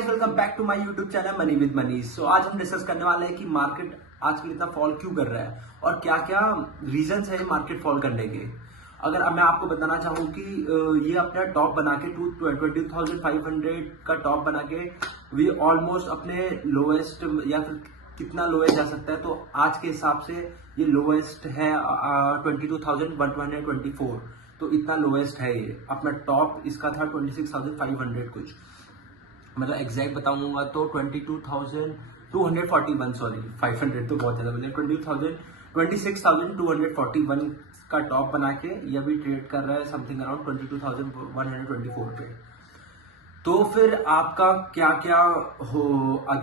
Welcome back to my YouTube channel money with money. So आज हम discuss करने वाले हैं कि मार्केट आजकल इतना फॉल क्यों कर रहा है और क्या क्या रीजंस है मार्केट फॉल करने के। अगर मैं आपको बताना चाहूँ कि ये अपना टॉप बना के 20,500 का टॉप बना के ये ऑलमोस्ट अपने लोएस्ट या फिर कितना लोएस्ट जा सकता है, तो आज के हिसाब से ये लोएस्ट है 22,124। तो इतना लोएस्ट है ये। अपना टॉप इसका था 26,500 कुछ, मतलब एग्जैक्ट बताऊंगा तो 22,241, सॉरी 500 तो बहुत ज्यादा बोले, 26,241 का टॉप बना के ये अभी ट्रेड कर रहा है समथिंग अराउंड 22,124 पे। तो फिर आपका क्या क्या हो,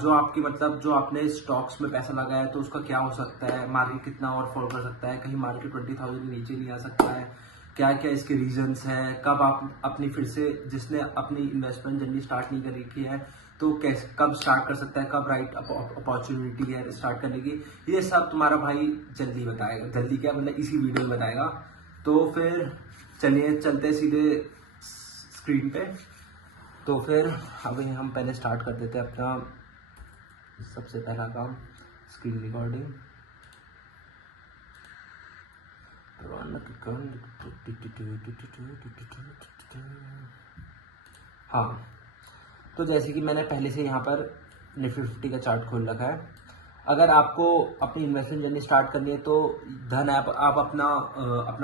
जो आपकी मतलब जो आपने स्टॉक्स में पैसा लगाया है तो उसका क्या हो सकता है, मार्केट कितना और फॉल कर सकता है, कहीं मार्केट 20,000 के नीचे नहीं आ सकता है, क्या क्या इसके रीजंस हैं, कब आप अपनी फिर से जिसने अपनी इन्वेस्टमेंट जर्नी स्टार्ट नहीं कर रखी है तो कैसे कब स्टार्ट कर सकता है, कब राइट अपॉर्चुनिटी है स्टार्ट करने की, ये सब तुम्हारा भाई जल्दी बताएगा। जल्दी क्या मतलब इसी वीडियो में बताएगा। तो फिर चलिए चलते सीधे स्क्रीन पे। तो फिर अभी हम पहले स्टार्ट कर देते हैं अपना सबसे पहला काम, स्क्रीन रिकॉर्डिंग। हाँ, तो जैसे कि मैंने पहले से यहाँ पर निफ्टी 50 का चार्ट खोल रखा है। अगर आपको अपनी इन्वेस्टमेंट जर्नी स्टार्ट करनी है तो धन ऐप आप अपना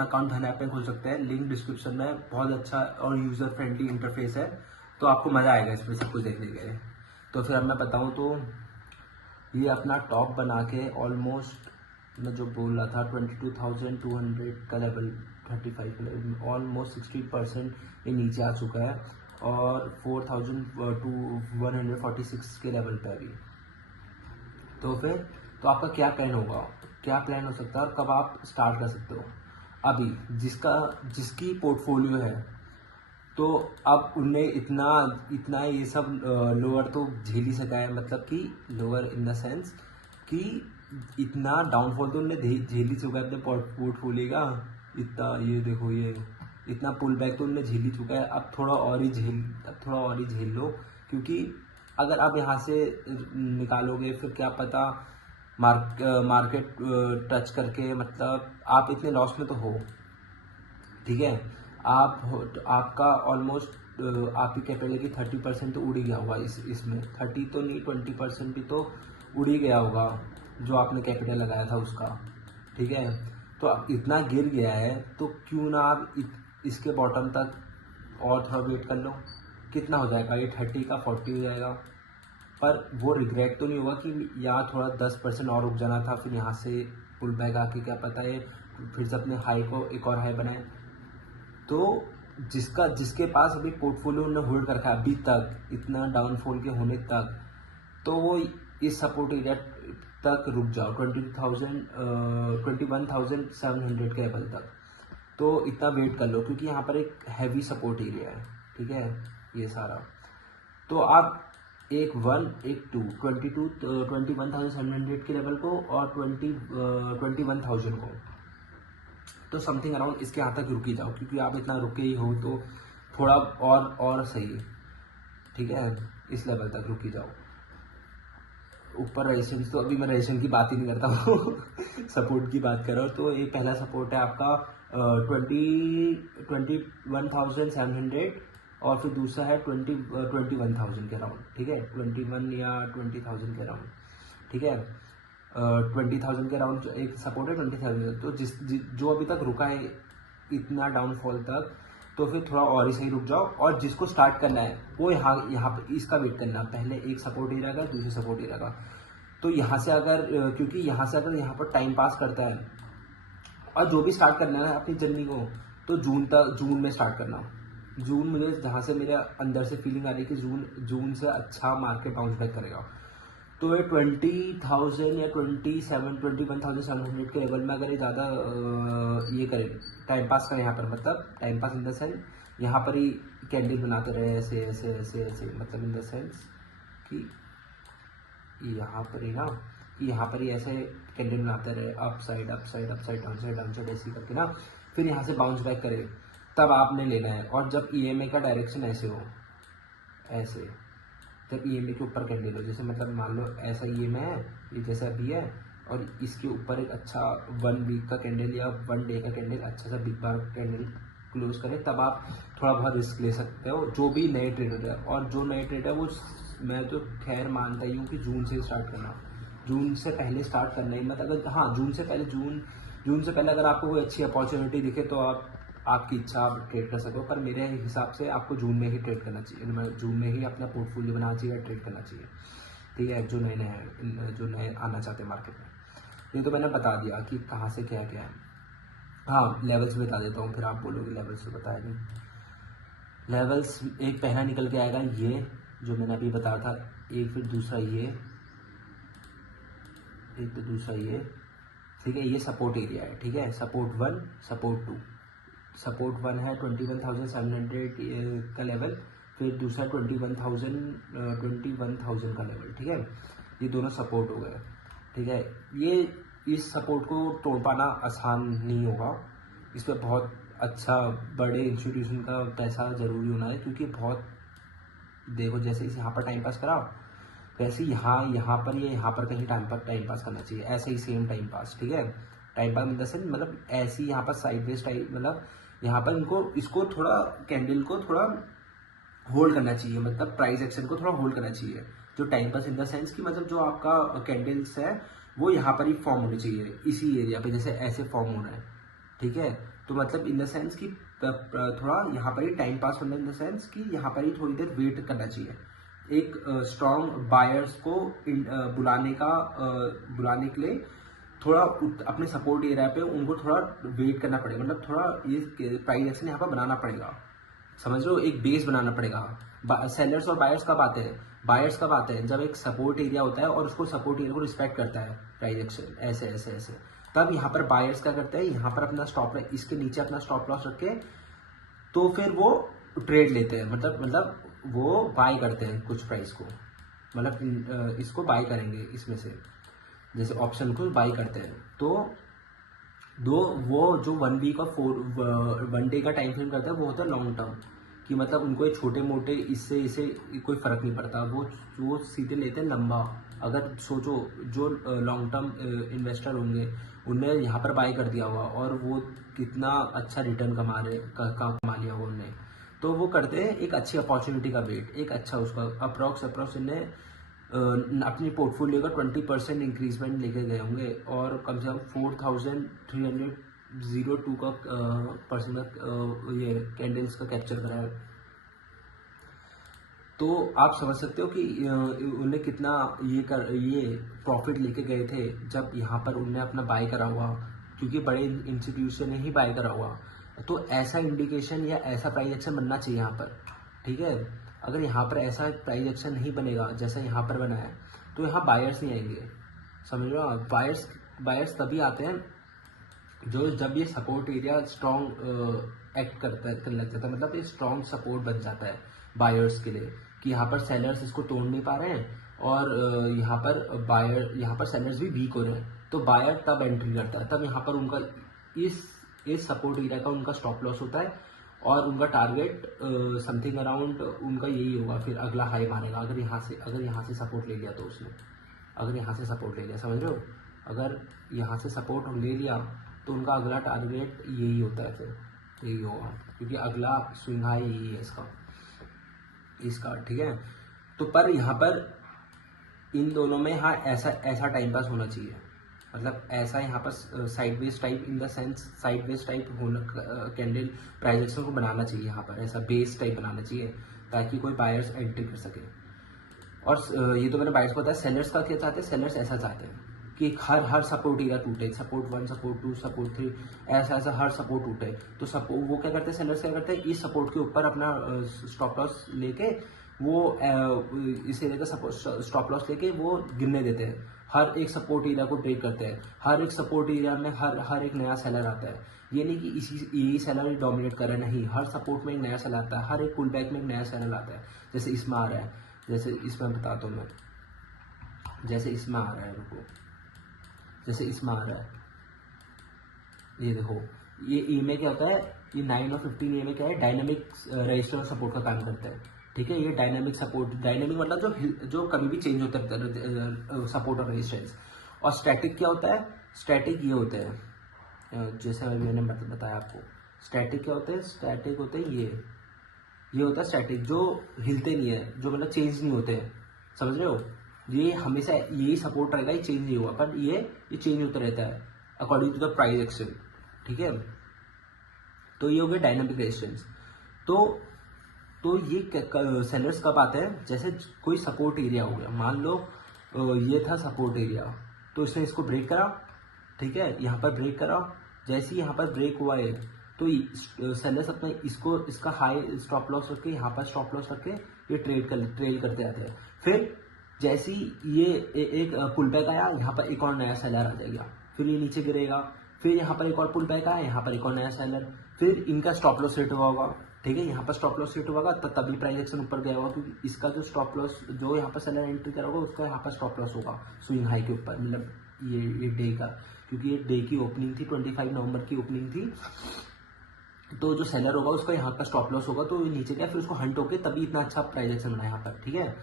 अकाउंट धन ऐप में खोल सकते हैं। लिंक डिस्क्रिप्शन में, बहुत अच्छा और यूजर फ्रेंडली इंटरफेस है, तो आपको मजा आएगा इसमें सब कुछ देखने के लिए। तो फिर अब मैं बताऊँ तो ये अपना टॉप बना के ऑलमोस्ट मैं जो बोल रहा था 22,200 का लेवल, 35 का लेवल, ऑलमोस्ट 60% ये नीचे आ चुका है और 4,146 के लेवल पे अभी। तो फिर तो आपका क्या प्लान होगा, क्या प्लान हो सकता है और कब आप स्टार्ट कर सकते हो। अभी जिसकी पोर्टफोलियो है तो अब उनने इतना इतना ये सब लोअर तो झेल ही सका है, मतलब कि लोअर इन द सेंस कि इतना डाउनफॉल तो उनने झेल ही चुका है अपने पोर्टफोलियो का। इतना ये देखो, ये इतना पुल बैक तो उनने झेल ही चुका है। अब थोड़ा और ही झेल लो, क्योंकि अगर आप यहाँ से निकालोगे फिर क्या पता मार्केट टच करके, मतलब आप इतने लॉस में तो हो, ठीक है। आपका ऑलमोस्ट आपकी कैपिटल की 30% तो उड़ ही गया होगा इसमें 30 तो नहीं 20% भी तो उड़ ही गया होगा जो आपने कैपिटल लगाया था उसका, ठीक है। तो अब इतना गिर गया है तो क्यों ना आप इसके बॉटम तक और थोड़ा वेट कर लो। कितना हो जाएगा ये, 30 का 40 हो जाएगा। पर वो रिग्रेट तो नहीं होगा कि यहाँ थोड़ा 10% और रुक जाना था, फिर यहाँ से पुल बैक आके क्या पता है फिर से अपने हाई को एक और हाई बनाए। तो जिसके पास अभी पोर्टफोलियो ने होल्ड कर रखा है अभी तक इतना डाउनफॉल के होने तक, तो वो इस सपोर्ट एरिया तक रुक जाओ 21,700 के लेवल तक। तो इतना वेट कर लो क्योंकि यहाँ पर एक हैवी सपोर्ट एरिया है, ठीक है, ये सारा। तो आप एक 21,700 के लेवल को और 21,000 को, तो समथिंग अराउंड इसके यहाँ तक रुकी जाओ, क्योंकि आप इतना रुके ही हो तो थोड़ा और सही है, ठीक है। इस लेवल तक रुकी जाओ। ऊपर रेजिस्टेंस तो अभी मैं रेजिस्टेंस की बात ही नहीं करता हूँ सपोर्ट की बात कर रहा हूँ। तो ये पहला सपोर्ट है आपका 21,700 और फिर दूसरा है 21,000 के अराउंड, ठीक है, 21 या 20,000 के अराउंड, ठीक है। 20,000 के अराउंड एक सपोर्ट है 20,000। तो जो अभी तक रुका है इतना डाउनफॉल तक, तो फिर थोड़ा और ही सही रुक जाओ। और जिसको स्टार्ट करना है वो यहाँ पे इसका वेट करना, पहले एक सपोर्ट एरिया का दूसरे सपोर्ट एरिया का। तो यहाँ से अगर क्योंकि यहाँ से अगर यहाँ पर टाइम पास करता है और जो भी स्टार्ट करना है अपनी जर्नी को, तो जून में स्टार्ट करना। जून मुझे जहाँ से मेरे अंदर से फीलिंग आ रही है कि जून से अच्छा मार्केट बाउंस बैक करेगा। तो ये 20,000 या 21,700 के लेवल में अगर ये ज़्यादा ये करे टाइम पास का, यहाँ पर मतलब time pass in the sense यहाँ पर ही कैंडल बनाते रहे ऐसे ऐसे ऐसे ऐसे, मतलब इन द सेंस कि यहाँ पर ही ना, कि यहाँ पर ही ऐसे कैंडल बनाते रहे up side up side up side down side ऐसे करके ना, फिर यहाँ से बाउंस बैक करे, तब आपने लेना है। और जब EMA का डायरेक्शन ऐसे हो, ऐसे जब ईएमए के ऊपर कैंडल हो, जैसे मतलब मान लो ऐसा ईएमए है, ये जैसा अभी है, और इसके ऊपर एक अच्छा 1 वीक का कैंडल या 1 डे का कैंडल अच्छा सा बिग बार कैंडल क्लोज करें, तब आप थोड़ा बहुत रिस्क ले सकते हो, जो भी नए ट्रेडर है। और जो नए ट्रेडर है वो मैं तो खैर मानता ही हूँ कि जून से स्टार्ट करना, जून से पहले स्टार्ट करना ही मत। अगर हाँ जून से पहले अगर आपको कोई अच्छी अपॉर्चुनिटी दिखे तो आपकी इच्छा, आप ट्रेड कर सकते हो, पर मेरे हिसाब से आपको जून में ही ट्रेड करना चाहिए, जून में ही अपना पोर्टफोलियो बनाना चाहिए, ट्रेड करना चाहिए, ठीक है। जो नए आना चाहते हैं मार्केट में। ये तो मैंने बता दिया कि कहाँ से क्या क्या है। हाँ लेवल्स बता देता हूँ, फिर आप बोलोगे लेवल्स तो बताया नहीं। लेवल्स एक पहला निकल के आएगा ये जो मैंने अभी बताया था, एक फिर दूसरा ये, एक तो दूसरा ये, ठीक है। ये सपोर्ट एरिया है, ठीक है। Support 1, support 2। सपोर्ट 1 है 21,700 का लेवल, फिर दूसरा 21,000 का लेवल, ठीक है। ये दोनों सपोर्ट हो गए, ठीक है। ये इस सपोर्ट को तोड़ पाना आसान नहीं होगा, इस पर बहुत अच्छा बड़े इंस्टीट्यूशन का पैसा ज़रूरी होना है, क्योंकि बहुत देखो जैसे इस यहाँ पर टाइम पास करा, वैसे यहाँ पर कहीं टाइम पास करना चाहिए, ऐसे ही सेम टाइम पास, ठीक है। टाइम पास मतलब ऐसी यहाँ पर साइडवेज टाइप, मतलब यहाँ पर इसको थोड़ा कैंडल को थोड़ा होल्ड करना चाहिए, मतलब प्राइस एक्शन को थोड़ा होल्ड करना चाहिए। जो time pass in the sense कि मतलब जो आपका कैंडल्स है वो यहाँ पर ही फॉर्म होनी चाहिए, इसी एरिया पे जैसे ऐसे फॉर्म होना है, ठीक है। तो मतलब इन द सेंस कि थोड़ा यहाँ पर ही टाइम पास होना, इन द सेंस कि यहाँ पर ही थोड़ी देर वेट करना चाहिए। एक स्ट्रॉन्ग बायर्स को बुलाने के लिए थोड़ा अपने सपोर्ट एरिया पे उनको थोड़ा वेट करना पड़ेगा, मतलब थोड़ा ये प्राइस एक्शन यहाँ पर बनाना पड़ेगा, समझ लो, एक बेस बनाना पड़ेगा। सेलर्स और बायर्स कब आते हैं? बायर्स कब आते हैं? जब एक सपोर्ट एरिया होता है और उसको सपोर्ट एरिया को रिस्पेक्ट करता है प्राइस एक्शन, ऐसे ऐसे ऐसे, तब यहाँ पर बायर्स क्या करते हैं, यहाँ पर अपना स्टॉप लॉस, इसके नीचे अपना स्टॉप लॉस रख के तो फिर वो ट्रेड लेते हैं, मतलब वो बाय करते हैं कुछ प्राइस को, मतलब इसको बाय करेंगे इसमें से, जैसे ऑप्शन को बाय करते हैं। तो वो जो 1 वीक और 1 डे का टाइम फ्रेम करता है वो होता है लॉन्ग टर्म, कि मतलब उनको ये छोटे मोटे इससे कोई फर्क नहीं पड़ता, वो सीधे लेते हैं लंबा। अगर सोचो जो लॉन्ग टर्म इन्वेस्टर होंगे उनने यहाँ पर बाय कर दिया होगा और वो कितना अच्छा रिटर्न कमा लिया होगा उनने, तो वो करते हैं एक अच्छी अपॉर्चुनिटी का वेट, एक अच्छा उसका अप्रॉक्स इन्हें अपनी पोर्टफोलियो का 20% इंक्रीजमेंट लेके गए होंगे, और कम से कम 4,302 का परसेंट ये कैंडल्स का कैप्चर करा है। तो आप समझ सकते हो कि उन्हें कितना ये प्रॉफिट लेके गए थे जब यहाँ पर उनने अपना बाय करा हुआ, क्योंकि बड़े इंस्टीट्यूशन ने ही बाय करा हुआ। तो ऐसा इंडिकेशन या ऐसा प्राइस एक्शन बनना चाहिए यहाँ पर, ठीक है। अगर यहाँ पर ऐसा प्राइस एक्शन नहीं बनेगा जैसा यहाँ पर बना है तो यहाँ बायर्स नहीं आएंगे, समझ लो। बायर्स तभी आते हैं जब ये सपोर्ट एरिया स्ट्रॉन्ग एक्ट करने लग जाता है, मतलब ये स्ट्रॉन्ग सपोर्ट बन जाता है बायर्स के लिए, कि यहाँ पर सेलर्स इसको तोड़ नहीं पा रहे हैं और यहाँ पर सेलर्स भी वीक हो रहे हैं, तो बायर तब एंट्री करता है, तब यहाँ पर उनका इस सपोर्ट एरिया का उनका स्टॉप लॉस होता है और उनका टारगेट समथिंग अराउंड उनका यही होगा, फिर अगला हाई मारेगा। अगर यहाँ से सपोर्ट ले लिया तो उसने, अगर यहाँ से सपोर्ट ले लिया, समझ रहे हो, अगर यहाँ से सपोर्ट ले लिया तो उनका अगला टारगेट यही होता है, फिर यही होगा, क्योंकि अगला स्विंग हाई यही है इसका, ठीक है। तो पर यहाँ पर इन दोनों में हाँ ऐसा टाइम पास होना चाहिए, मतलब ऐसा यहाँ पर sideways type, in the sense sideways type होना, कैंडल प्राइस एक्शन को बनाना चाहिए यहाँ पर, ऐसा बेस टाइप बनाना चाहिए ताकि कोई बायर्स एंट्री कर सके। और ये तो मैंने बायर्स को बताया। सेलर्स का क्या चाहते हैं? सेलर्स ऐसा चाहते हैं कि हर सपोर्ट एरिया टूटे, सपोर्ट 1, सपोर्ट 2, सपोर्ट 3, ऐसा हर सपोर्ट टूटे। तो वो क्या करते हैं, सेलर्स क्या करते हैं, इस सपोर्ट के ऊपर अपना स्टॉप लॉस लेके वो इस एरिया का स्टॉप लॉस लेके वो गिरने देते हैं, हर एक सपोर्ट एरिया को ट्रेड करते हैं। हर एक सपोर्ट एरिया में हर एक नया सेलर आता है, ये नहीं कि यही सेलर डोमिनेट कर रहा है, नहीं, हर सपोर्ट में एक नया सेलर आता है, हर एक पुल बैक में एक नया सेलर आता है। जैसे इसमें आ रहा है, जैसे इसमें बताता हूँ मैं, जैसे इसमें आ रहा है, रुको, जैसे इसमें आ रहा है, ये देखो, ये ईएमए क्या होता है, ये 9 और 15 ईएमए क्या है, डायनामिक रेजिस्टेंस सपोर्ट का काम करता है। ठीक है। ये डायनेमिक सपोर्ट, डायनेमिक मतलब जो कभी भी चेंज होता रहता है सपोर्ट और रेजिस्टेंस। और स्टैटिक क्या होता है? स्टैटिक ये होते हैं, जैसे मैंने बताया आपको, स्टैटिक क्या होते हैं? स्टैटिक होते हैं ये होता है स्टैटिक, जो हिलते नहीं है, जो मतलब चेंज नहीं होते हैं, समझ रहे हो? ये हमेशा यही सपोर्ट रहेगा, ये चेंज नहीं होगा, पर ये चेंज होता रहता है according to the price action, ठीक है। तो ये हो गया डायनामिक रेजिस्टेंस। तो ये सेलर्स कब आते हैं? जैसे कोई सपोर्ट एरिया हो गया, मान लो ये था सपोर्ट एरिया, तो इसने इसको ब्रेक करा, ठीक है, यहाँ पर ब्रेक करा। जैसे ही यहाँ पर ब्रेक हुआ है तो सेलर्स अपने इसका हाई स्टॉप लॉस रख के, यहाँ पर स्टॉप लॉस रख के ये ट्रेल करते आते हैं। फिर जैसे ही ये एक पुल बैक आया, यहाँ पर एक और नया सेलर आ जाएगा, फिर ये नीचे गिरेगा, फिर यहाँ पर एक और पुल बैक आया, यहाँ पर एक और नया सेलर, फिर इनका स्टॉप लॉस सेट हुआ होगा, ठीक है। यहाँ पर स्टॉप लॉस सेट होगा तभी प्राइस एक्शन ऊपर गया होगा, क्योंकि इसका जो स्टॉप लॉस, जो यहाँ पर सेलर एंट्री करा होगा, उसका यहाँ पर स्टॉप लॉस होगा स्विंग हाई के ऊपर, मतलब ये डे का, क्योंकि ये डे की ओपनिंग थी, 25 नवंबर की ओपनिंग थी। तो जो सेलर होगा उसका यहाँ पर स्टॉप लॉस होगा, तो नीचे गया, फिर उसको हंट होके तभी इतना अच्छा प्राइस एक्शन बना यहाँ पर, ठीक है।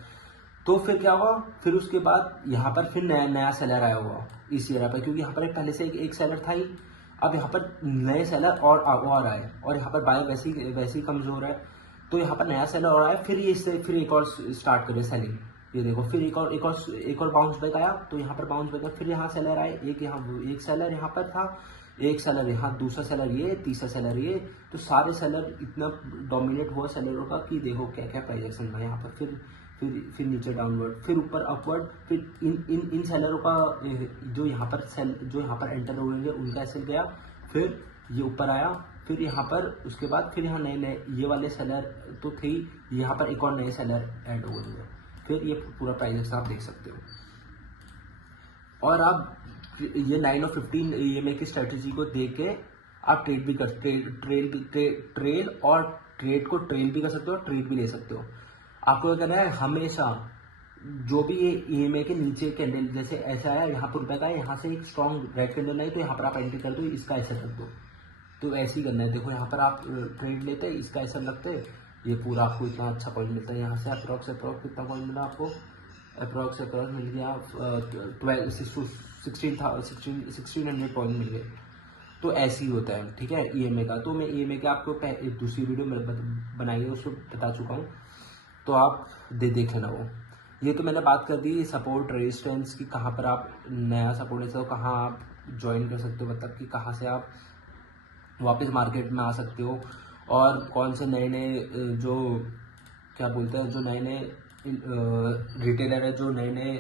तो फिर क्या हुआ? फिर उसके बाद यहाँ पर फिर नया सेलर आया होगा इस एरिया पर, क्योंकि यहाँ पर पहले से एक सेलर था ही, अब यहाँ पर नए सेलर और आए, और यहाँ पर बाय वैसे ही कमजोर है, तो यहाँ पर नया सेलर और आया, फिर ये इससे फिर एक और स्टार्ट करे सेलिंग। ये देखो, फिर एक और बाउंस बैक आया, तो यहाँ पर बाउंस बैक, फिर यहाँ सेलर आए, एक सेलर यहाँ पर था, एक सेलर यहाँ, दूसरा सेलर ये, तीसरा सेलर ये, तो सारे सेलर इतना डोमिनेट हुआ सेलरों का कि देखो क्या क्या प्राइस एक्शन था यहाँ पर। फिर नीचे डाउनवर्ड, फिर ऊपर अपवर्ड, फिर इन सेलरों का जो यहाँ पर एंटर होंगे उनका एसएल गया, फिर ये ऊपर आया, फिर यहाँ पर उसके बाद फिर यहाँ नए ये वाले सेलर तो थे ही, यहाँ पर एक और नए सेलर ऐड हो गए, फिर ये पूरा प्राइस एक्शन आप देख सकते हो। और आप ये 9 और 15 EMA की स्ट्रेटेजी को देख के आप ट्रेड भी कर ट्रेल और ट्रेड को ट्रेल भी कर सकते हो, ट्रेड भी ले सकते हो। आपको क्या करना है, हमेशा जो भी ये EMA के नीचे कैंडल जैसे ऐसा आया, यहाँ पर रुपए का, यहाँ से एक स्ट्रॉन्ग रेड कैंडल आई, तो यहाँ पर आप एंट्री कर दो, इसका ऐसा कर दो, तो ऐसे ही करना है। देखो यहाँ पर आप ट्रेड लेते, इसका ऐसा लगते, ये पूरा आपको इतना अच्छा पॉइंट मिलता है। यहाँ से अप्रॉक्स कितना पॉइंट मिला आपको? अप्रॉक्स मिल गया 1600 पॉइंट मिल गए। तो ऐसे ही होता है, ठीक है, EMA का। तो मैं EMA का आपको एक दूसरी वीडियो में बनाई है, उसको बता चुका हूँ, तो आप देख लेना वो। ये तो मैंने बात कर दी सपोर्ट रेजिस्टेंस की, कहाँ पर आप नया सपोर्ट लेते हो, कहाँ आप ज्वाइन कर सकते हो, मतलब कि कहाँ से आप वापस मार्केट में आ सकते हो, और कौन से नए जो क्या बोलते हैं, जो नए रिटेलर है, जो नए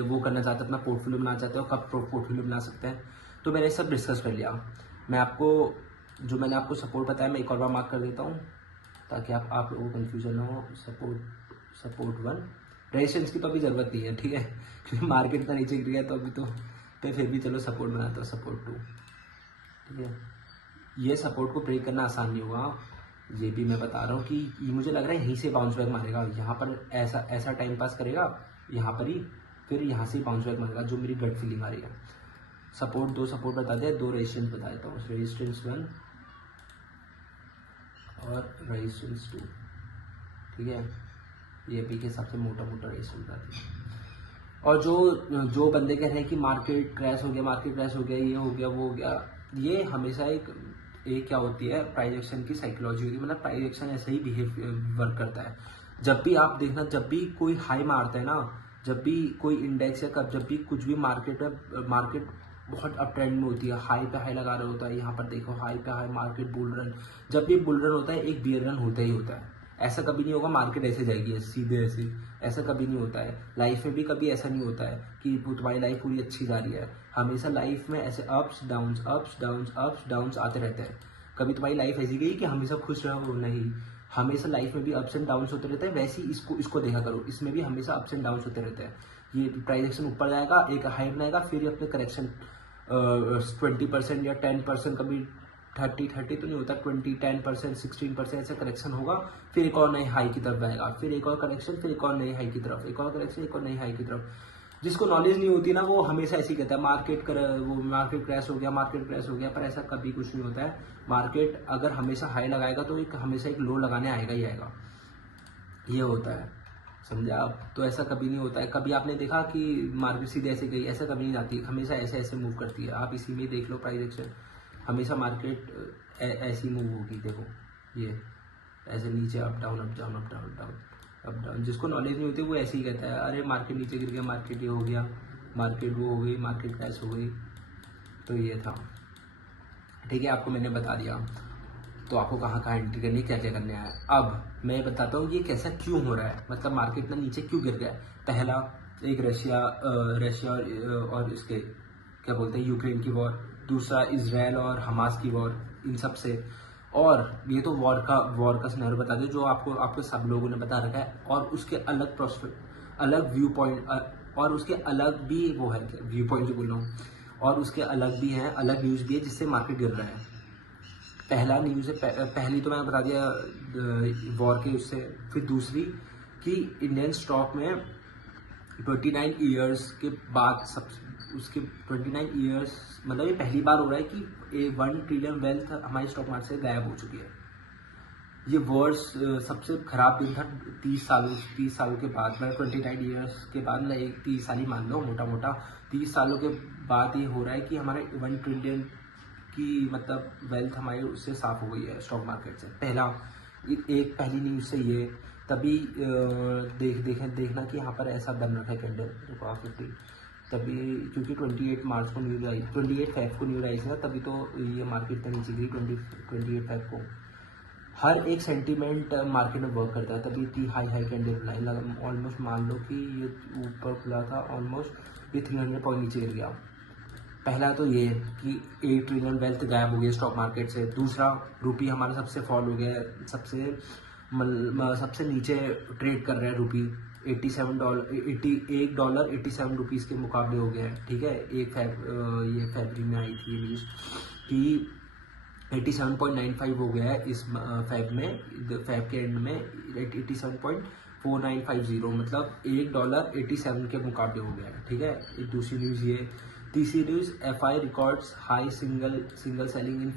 वो करना चाहते हैं, अपना पोर्टफोलियो बनाना चाहते हो, कब पोर्टफोलियो बना सकते हैं। तो मैंने सब डिस्कस कर लिया। मैंने आपको सपोर्ट बताया, मैं एक और बार मार्क कर देता हूँ ताकि आप लोगों को कन्फ्यूजन ना हो। सपोर्ट 1, रेजिस्टेंस की तो अभी ज़रूरत नहीं है, ठीक है, क्योंकि मार्केट का नीचे गिर गया, तो अभी तो फिर भी चलो सपोर्ट बनाता हूँ, सपोर्ट 2, ठीक है। ये सपोर्ट को ब्रेक करना आसान नहीं होगा, ये भी मैं बता रहा हूँ कि मुझे लग रहा है यहीं से बाउंस बैक मारेगा, यहाँ पर ऐसा टाइम पास करेगा यहाँ पर ही, फिर यहाँ से बाउंस बैक मारेगा, जो मेरी गट फीलिंग आ रही है। सपोर्ट 2 सपोर्ट बता दिया, 2 रेजिस्टेंस बता देता हूँ, रेजिस्टेंस 1 और रेजिस्टेंस 2, ठीक है। ये भी के हिसाब से मोटा रेजिस्टेंस बताती है। और जो बंदे कह रहे हैं कि मार्केट क्रैश हो गया, ये हो गया, वो हो गया, ये हमेशा एक क्या होती है, प्राइस एक्शन की साइकोलॉजी होती है, मतलब प्राइस एक्शन ऐसे ही वर्क करता है। जब भी आप देखना, जब भी कोई हाई मारता है ना, जब भी कोई इंडेक्स या जब भी कुछ भी मार्केट बहुत अप ट्रेंड में होती है, हाई पे हाई लगा रहा होता है, यहाँ पर देखो हाई पे हाई, मार्केट बुल रन, जब भी बुल रन होता है एक बियर रन होता ही होता है। ऐसा कभी नहीं होगा मार्केट ऐसे जाएगी सीधे ऐसे, ऐसा कभी नहीं होता है। लाइफ में भी कभी ऐसा नहीं होता है कि तुम्हारी लाइफ पूरी अच्छी जा रही है, हमेशा लाइफ में ऐसे अप्स डाउन्स आते रहते हैं। कभी तुम्हारी लाइफ ऐसी गई कि हमेशा खुश रहो, नहीं, हमेशा लाइफ में भी अप्स एंड डाउन्स होते रहते हैं। वैसे ही इसको देखा करो, इसमें भी हमेशा अप्स एंड डाउन्स होते रहते हैं। ये प्राइस एक्शन ऊपर जाएगा, एक हाई बनाएगा, फिर अपने करेक्शन 20% या 10%, कभी 30 तो नहीं होता, 10%, 16% ऐसा करेक्शन होगा, फिर एक और नई हाई की तरफ आएगा, फिर एक और करेक्शन, फिर एक और नई हाई की तरफ, एक और करेक्शन, एक और नई हाई की तरफ। जिसको नॉलेज नहीं होती ना, वो हमेशा ऐसे ही कहता है मार्केट क्रैश हो गया, पर ऐसा कभी कुछ नहीं होता है। मार्केट अगर हमेशा हाई लगाएगा तो हमेशा एक लो लगाने आएगा ही आएगा। ये होता है, समझे आप। तो ऐसा कभी नहीं होता है, कभी आपने देखा कि मार्केट सीधे ऐसे गई, ऐसा कभी नहीं जाती, हमेशा ऐसे ऐसे मूव करती है। आप इसी में देख लो प्राइस एक्शन, हमेशा मार्केट ऐसी मूव होगी। देखो ये ऐसे नीचे up down up down up down up down up down. जिसको नॉलेज नहीं होती वो ऐसे ही कहता है, अरे मार्केट नीचे गिर गया, मार्केट ये हो गया, मार्केट वो हो गई, मार्केट क्रैश हो गई। तो ये था, ठीक है, आपको मैंने बता दिया। तो आपको कहाँ कहाँ एंट्री करनी है, क्या क्या करना है। अब मैं बताता हूँ ये कैसा क्यों हो रहा है, मतलब मार्केट इतना नीचे क्यों गिर गया है। पहला, एक रशिया और इसके क्या बोलते हैं यूक्रेन की वॉर। दूसरा, इजराइल और हमास की वॉर, इन सब से। और ये तो वॉर का सिनेरियो बता दे जो आपको सब लोगों ने बता रखा है। और उसके अलग प्रोस्पेक्ट, अलग व्यू पॉइंट, और उसके अलग भी वो है, व्यू पॉइंट जो बोल रहा हूँ, और उसके अलग भी हैं, अलग न्यूज़ भी है जिससे मार्केट गिर रहा है। पहला न्यूज़ है, पहली तो मैंने बता दिया वॉर के उससे। फिर दूसरी कि इंडियन स्टॉक में 29 ईयर्स के बाद सब उसके 29 ईयर्स, मतलब ये पहली बार हो रहा है कि 1 ट्रिलियन वेल्थ हमारे स्टॉक मार्केट से गायब हो चुकी है। ये वर्ष सबसे खराब दिन था 30 सालों के बाद, मतलब 29 ईयर्स के बाद, मतलब एक 30 साल ही मान लो मोटा मोटा, 30 सालों के बाद ये हो रहा है कि हमारे 1 ट्रिलियन की मतलब वेल्थ हमारी उससे साफ हो गई है स्टॉक मार्केट से। पहली न्यूज़ से ये तभी देखना कि यहाँ पर ऐसा बन रखा है कैंडल, देखो 50, तभी क्योंकि 28 मार्च को न्यूज़ आई, 28 फेब को न्यूज़ आई थी ना, तभी तो ये मार्केट तक नीचे गई 28 फेब को। हर एक सेंटीमेंट मार्केट में वर्क करता है, तभी इतनी हाई कैंडल बनाई लगा। ऑलमोस्ट मान लो कि ये ऊपर खुला था, ऑलमोस्ट ये 300 पॉइंट नीचे गिर गया। पहला तो ये कि 8 ट्रिलियन वेल्थ गायब हो गई स्टॉक मार्केट से। दूसरा, रुपी हमारा सबसे फॉल हो गया है, सबसे नीचे ट्रेड कर रहा है रुपी, $1 87 रुपीज़ के मुकाबले हो गया है, ठीक है। ये फरवरी में आई थी न्यूज़ कि 87.95 हो गया है इस फैब के एंड में 87.4950, मतलब $1 87 के मुकाबले हो गया है, ठीक है। एक दूसरी न्यूज़ ये। तीसरी news, FI records high single selling in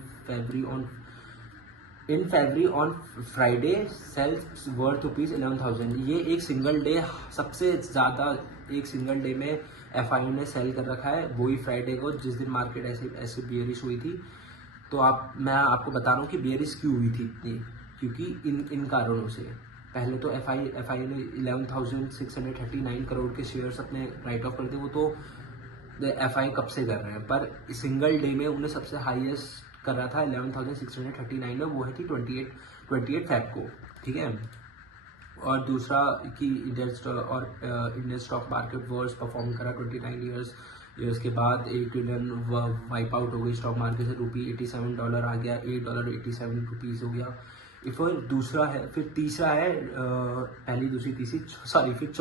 February on Friday, sales worth ₹11,000। ये एक सिंगल डे सबसे ज़्यादा, एक सिंगल डे में FI ने सेल कर रखा है, वही फ्राइडे को जिस दिन मार्केट ऐसे बियरिश हुई थी। तो मैं आपको बता रहा हूँ कि बियरिश क्यों हुई थी इतनी, क्योंकि इन कारणों से। पहले तो FI ने 11,639 करोड़ के शेयर्स अपने राइट ऑफ कर दिए। वो तो FI कब से कर रहे हैं, पर सिंगल डे में उन्हें सबसे हाईएस्ट कर रहा था 11,639 में, वो है कि 28 फेब को, ठीक है। और दूसरा कि Indian stock market worse perform करा 29 ईयर्स के बाद। 8 ट्रिलियन वाइप आउट हो गई स्टॉक मार्केट से, रुपी $87 आ गया, $8 हो गया। फिर तीसरा है, पहली दूसरी तीसरी सॉरी फिर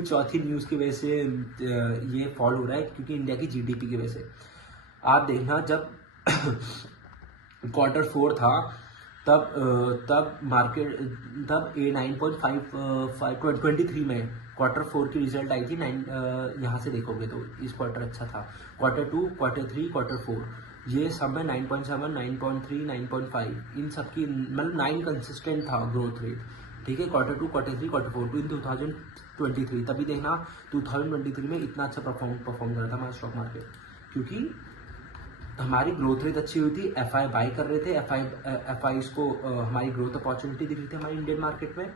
चौथी न्यूज़ की वजह से ये फॉल हो रहा है, क्योंकि इंडिया की GDP की वजह से। आप देखना जब Q4 था तब मार्केट तब 9.5 में Q4 की रिजल्ट आई थी। यहाँ से देखोगे तो इस क्वार्टर अच्छा था, Q2 Q3 Q4 ये सब में 9.7 9.3 9.5 इन सब की मतलब 9 कंसिस्टेंट था ग्रोथ रेट, ठीक है। Q2 Q3 Q4 इन 2023, तभी देखना 2023 में इतना अच्छा परफॉर्म कर रहा था हमारा स्टॉक मार्केट, क्योंकि हमारी ग्रोथ रेट अच्छी हुई थी। FI बाई कर रहे थे, FI को हमारी ग्रोथ अपॉर्चुनिटी दिख रही थी हमारी इंडियन मार्केट में,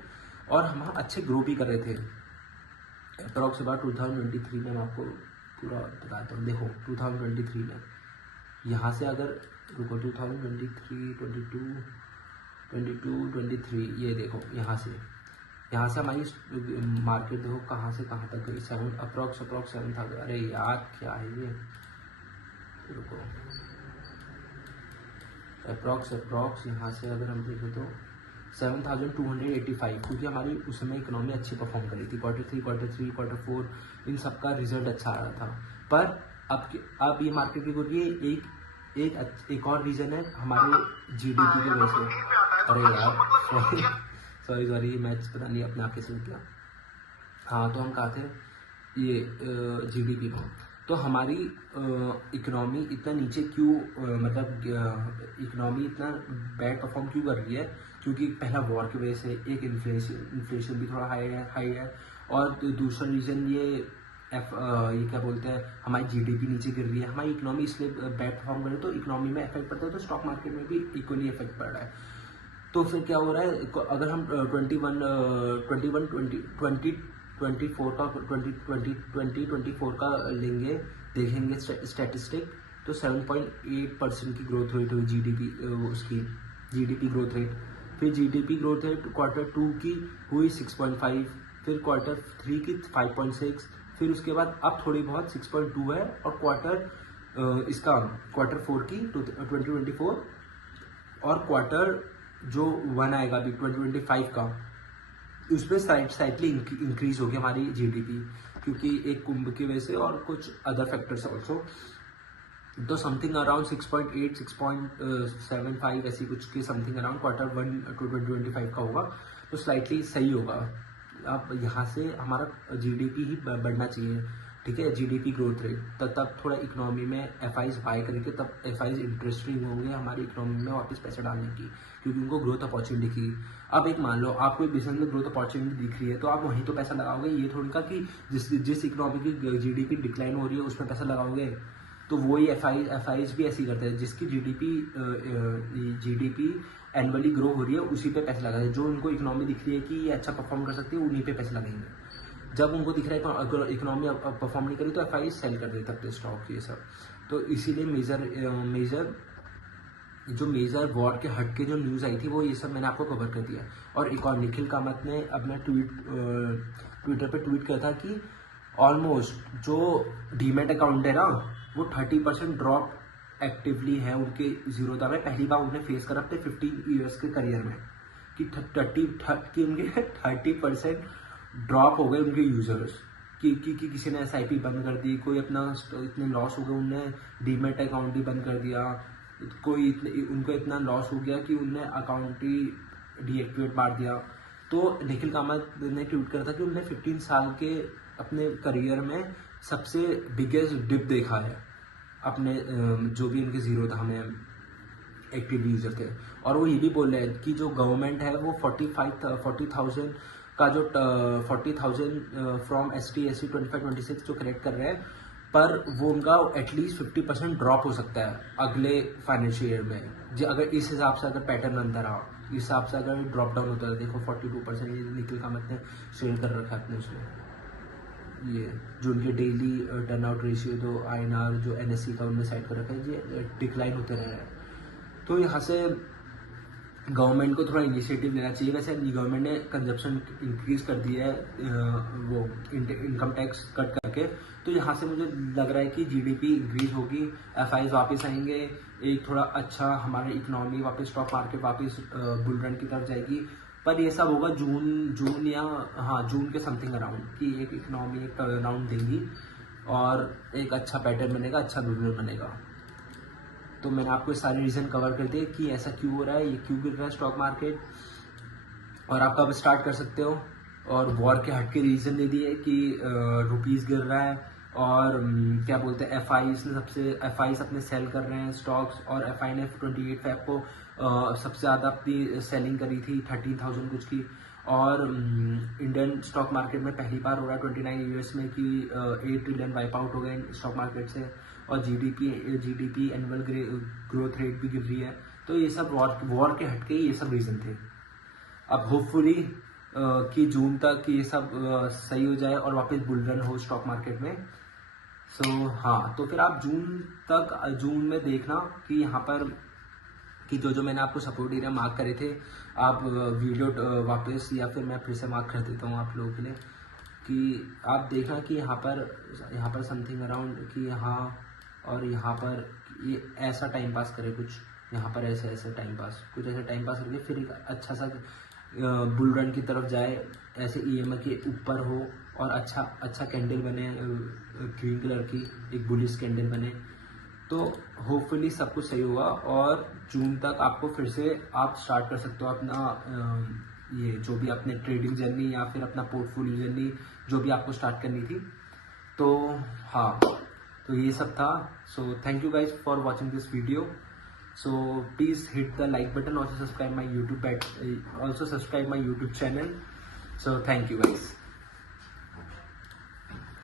और हम अच्छे ग्रो भी कर रहे थे। अप्रॉक्स अबाउट 2023 में मैं आपको पूरा बताता हूँ। देखो 2023 में यहाँ से अगर रुको 2023 22 ये देखो यहाँ से हमारी मार्केट देखो कहाँ से कहाँ तक गई, अप्रॉक्स 7 था। अरे यार क्या है ये, रुको अप्रॉक्स यहाँ से अगर हम देखें तो 7,285, क्योंकि हमारी उस समय इकोनॉमी अच्छी परफॉर्म कर रही थी। Q3 Q4 इन सब का रिजल्ट अच्छा आ रहा था। पर अब ये मार्केट की गुजरी एक और रीज़न है हमारे GDP की वजह से। अरे यार सॉरी मैच पता नहीं अपने आप कैसे निकला। हाँ तो हम कहा थे ये GDP में, तो हमारी इकोनॉमी इतना नीचे क्यों, मतलब इकोनॉमी इतना बैड परफॉर्म क्यों कर रही है? क्योंकि पहला वॉर की वजह से एक इन्फ्लेशन भी थोड़ा हाई है और दूसरा रीज़न ये क्या बोलते हैं, हमारी जीडीपी नीचे गिर रही है, हमारी इकोनॉमी इसलिए बैड परफॉर्म कर रही है, तो इकोनॉमी में इफेक्ट पड़ता है, तो स्टॉक मार्केट में भी इक्वली इफेक्ट पड़ रहा है। तो फिर क्या हो रहा है, अगर हम 2024 का लेंगे, देखेंगे स्टैटिस्टिक, तो 7.8% की ग्रोथ रेट हुई जीडीपी, उसकी जीडीपी ग्रोथ रेट। फिर जीडीपी ग्रोथ रेट Q2 की हुई 6.5, फिर Q3 की 5.6, फिर उसके बाद अब थोड़ी बहुत 6.2 है, और Q4 की 2024 और क्वार्टर जो 1 आएगा अभी 2025 का, उसमें स्लाइटली इंक्रीज हो गया हमारी जीडीपी, क्योंकि एक कुंभ की वजह से और कुछ अदर फैक्टर्स ऑल्सो। तो समथिंग अराउंड 6.8 6.75 ऐसी कुछ की समथिंग अराउंड Q1 2025 का होगा, तो स्लाइटली सही होगा। अब यहाँ से हमारा जीडीपी ही बढ़ना चाहिए, ठीक है, जीडीपी ग्रोथ रेट, तब थोड़ा इकोनॉमी में एफआईज बाय करेंगे, तब एफआईज इंटरेस्टिंग होंगे हमारी इकोनॉमी में वापस पैसे डालने की, क्योंकि उनको ग्रोथ अपॉर्चुनिटी दिखी। अब एक मान लो आपको बिजनेस में ग्रोथ अपॉर्चुनिटी दिख रही है, तो आप वहीं तो पैसा लगाओगे, ये थोड़ी का कि जिस इकोनॉमी की जीडीपी डिक्लाइन हो रही है उसमें पैसा लगाओगे। तो वही एफआईज भी ऐसे ही करते हैं, जिसकी जीडीपी एनुअली ग्रो हो रही है उसी पे पैसे लगाते हैं, जो उनको इकोनॉमी दिख रही है कि ये अच्छा परफॉर्म कर सकती है उन्हीं पे पैसे लगाएंगे। जब उनको दिख रहा है अगर इकोनॉमी परफॉर्म नहीं करी तो एफआईज सेल कर देते अपने स्टॉक, ये सब। तो इसीलिए मेजर वॉर के हट के जो न्यूज़ आई थी वो ये सब मैंने आपको कवर कर दिया। और एक और निखिल कामत ने अपना ट्विटर पे ट्वीट किया था कि ऑलमोस्ट जो डीमेट अकाउंट है ना, वो 30% ड्रॉप एक्टिवली है उनके जीरोधा में, पहली बार उन्हें फेस करा अपने 15 ईयर्स के करियर में, कि उनके 30% ड्रॉप हो गए उनके यूजर्स, कि किसी ने SIP बंद कर दी, कोई अपना इतने लॉस हो गए उन्हें डीमेट अकाउंट ही बंद कर दिया, उनको इतना लॉस हो गया कि उनने अकाउंट ही डीएक्टिवेट मार दिया। तो निखिल कामत ने ट्वीट करा था कि उन्होंने 15 साल के अपने करियर में सबसे बिगेस्ट डिप देखा है अपने जो भी उनके जीरोधा में एक्टिव यूजर थे। और वो ये भी बोल रहे हैं कि जो गवर्नमेंट है वो 40,000 का जो 40,000 फ्रॉम ST 25-26 जो कलेक्ट कर रहे हैं, पर वो उनका एटलीस्ट 50% ड्रॉप हो सकता है अगले फाइनेंशियल ईयर में, जो अगर इस हिसाब से अगर पैटर्न बनता रहा, इस हिसाब से अगर ड्रॉप डाउन होता है। देखो 42% ये निखिल कामत ने शेयर कर रखा है अपने उसमें, ये जो उनके डेली टर्नआउट रेशियो तो INR जो NSE का उन्होंने सेट कर रखा है, ये डिक्लाइन होते रह रहे हैं। तो यहाँ से गवर्नमेंट को थोड़ा इनिशिएटिव लेना चाहिए। वैसे गवर्नमेंट ने कंजप्शन इंक्रीज कर दिया है वो इनकम टैक्स कट करके, तो यहाँ से मुझे लग रहा है कि जीडीपी इंक्रीज होगी, एफआईज वापस आएंगे, एक थोड़ा अच्छा हमारी इकोनॉमी वापस, स्टॉक मार्केट वापस बुल रन की तरफ जाएगी। पर ये सब होगा जून या जून के समथिंग अराउंड, कि एक इकोनॉमी एक टर्न अराउंड देंगी और एक अच्छा पैटर्न बनेगा, अच्छा बुल रन बनेगा। तो मैंने आपको सारे रीज़न कवर कर दिए कि ऐसा क्यों हो रहा है, ये क्यों गिर रहा है स्टॉक मार्केट, और आप कब स्टार्ट कर सकते हो। और वॉर के हट के रीज़न दे दिए कि रुपीज़ गिर रहा है, और क्या बोलते हैं एफआईज अपने सेल कर रहे हैं स्टॉक्स, और एफआई ने 28 फेब को सबसे ज़्यादा अपनी सेलिंग करी थी 13,000 कुछ की। और इंडियन स्टॉक मार्केट में पहली बार हो रहा है 29 ईयर्स में कि 8 ट्रिलियन वाइप आउट हो गए स्टॉक मार्केट से, और जीडीपी एनुअल ग्रोथ रेट भी गिर रही है। तो ये सब वॉर के हटके ये सब रीज़न थे। अब होपफुली कि जून तक ये सब सही हो जाए और वापस बुल रन हो स्टॉक मार्केट में। तो फिर आप जून में देखना कि यहाँ पर कि जो मैंने आपको सपोर्ट एरिया मार्क करे थे, आप वीडियो वापस या फिर मैं फिर से मार्क कर देता हूँ आप लोगों के लिए, कि आप देखना कि यहाँ पर समथिंग अराउंड कि यहाँ और यहाँ पर ये ऐसा टाइम पास करे कुछ, यहाँ पर ऐसे टाइम पास करके फिर एक अच्छा सा बुल रन की तरफ जाए, ऐसे EMA के ऊपर हो और अच्छा कैंडल बने, ग्रीन कलर की एक बुलिश कैंडल बने, तो होपफुली सब कुछ सही होगा। और जून तक आपको फिर से आप स्टार्ट कर सकते हो अपना ये जो भी अपने ट्रेडिंग जर्नी या फिर अपना पोर्टफोलियो जर्नी जो भी आपको स्टार्ट करनी थी। तो तो ये सब था. So thank you guys for watching this video. So please hit the like button. Also subscribe my YouTube channel. So thank you guys.